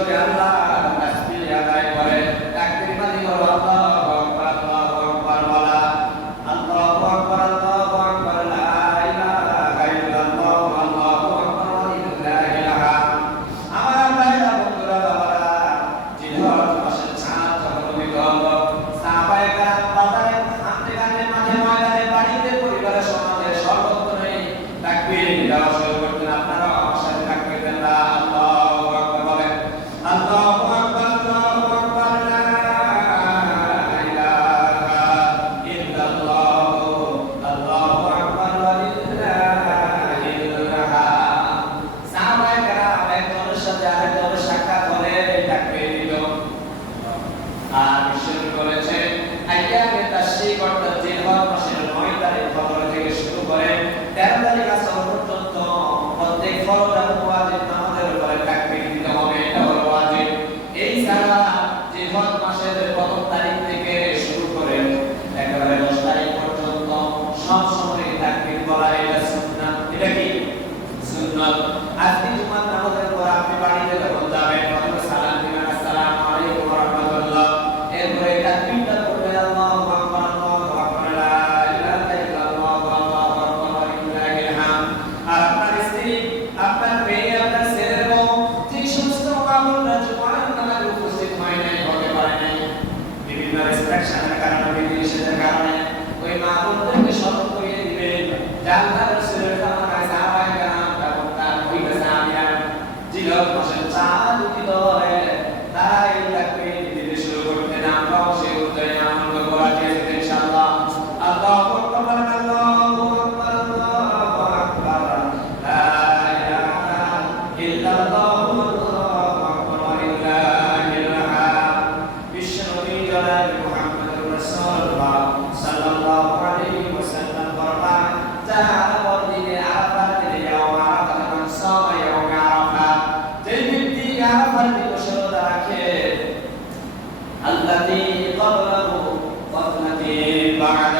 করে আল্লাহ তাসবিহ আদায় করে তাকবীর মানে হলো আল্লাহু আকবার আল্লাহু আকবার বলা আল্লাহু আকবার আল্লাহু আকবার লা ইলাহা ইল্লাল্লাহ আল্লাহু আকবার লা ইলাহা আমার ভাইরা বন্ধুরা বাবারা জিহাদ পাশে ছাদ যখন বিল সাহাবায়ে کرام বাজারে হাতে কানে মাঝে ময়দানে বাড়িতে পরিবারের সমাজে সর্বত্রই তাকবীর দেওয়া শুরু করতেন আমরা জুমার নামাজে উপস্থিত হয় নাই হতে পারে নাই। বিভিন্ন রেস্ট্রিকশনের কারণে lying